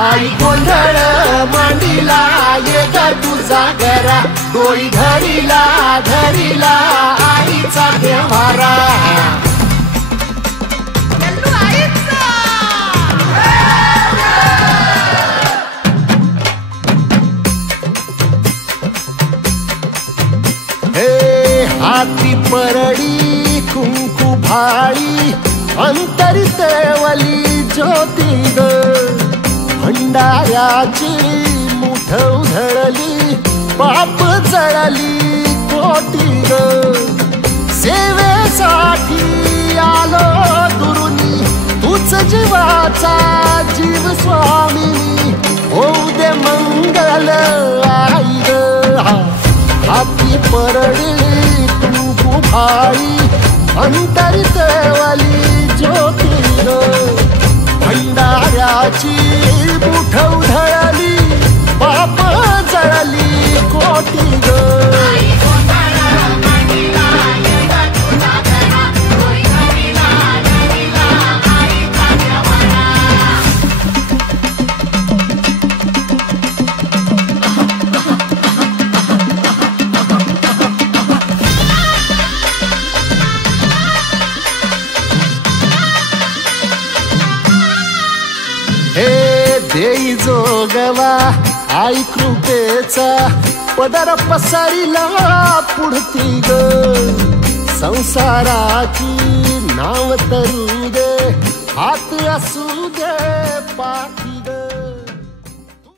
आई गोंधळ मांडीला ये ग तुझा घरा डोळी धरीला धरीला आईचा देवारा हे हाती परडी कुंकू भाळी अंतरी तेवली ज्योती ग भंडाऱ्याची मुठ उधळली पाप जळली कोटी ग सेवेसाठी आलो दुरुनी तूच जीवाचा जीव स्वामी होऊ दे मंगल आई ग हाती परडी कुंकू भाळी अंतरी तेवली ज्योती ग भंडाऱ्याची मुठ उधळली पाप जळली कोटी ग देई जोगवा आई कृपेचा पदर पसरिला पुढती ग संसाराची नाव तरू दे हात असू दे पाठी